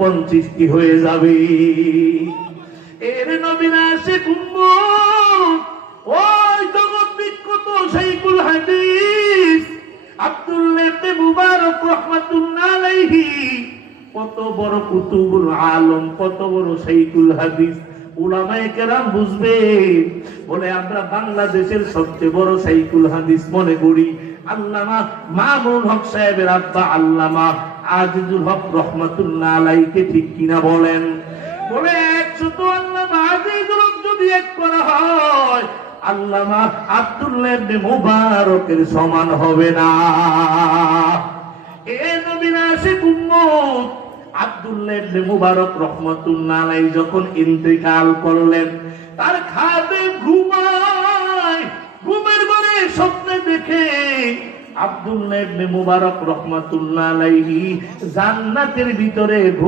কম্পন সৃষ্টি হয়ে যাবে। এর নবীর আশিক উম্মত, ওই জগৎ বিখ্যাত শাইখুল হাদিস আব্দুল্লাহ ইবনে মুবারক রাহমাতুল্লাহ আলাইহি, কত বড় কুতুবুল আলম, কত বড় শাইখুল হাদিস। উলামায়ে কেরাম বুঝবে, বলে আমরা বাংলাদেশের সবচেয়ে বড় শাইখুল হাদিস মনে করি আল্লামা মামুনুল হক সাহেবের আব্বা আল্লামা আজিজুল হক রহমাতুল্লাহ আলাইহিকে, ঠিক কিনা বলেন? বলে 100 আল্লামা আজিজুল হক যদি এক করা হয়, আল্লামা আব্দুল্লাহ ইবনে মুবারকের সমান হবে না। এ নবীর আশিক উম্মত আব্দুল্লাহ ইবনে মুবারক রাহমাতুল্লাহ আলাইহি যখন ইন্তেকাল করলেন, তার খাদেম ঘুমায়, ঘুমের ঘরে স্বপ্নে দেখে আব্দুল্লাহ ইবনে মুবারক রাহমাতুল্লাহ আলাইহি জান্নাতের ভিতরে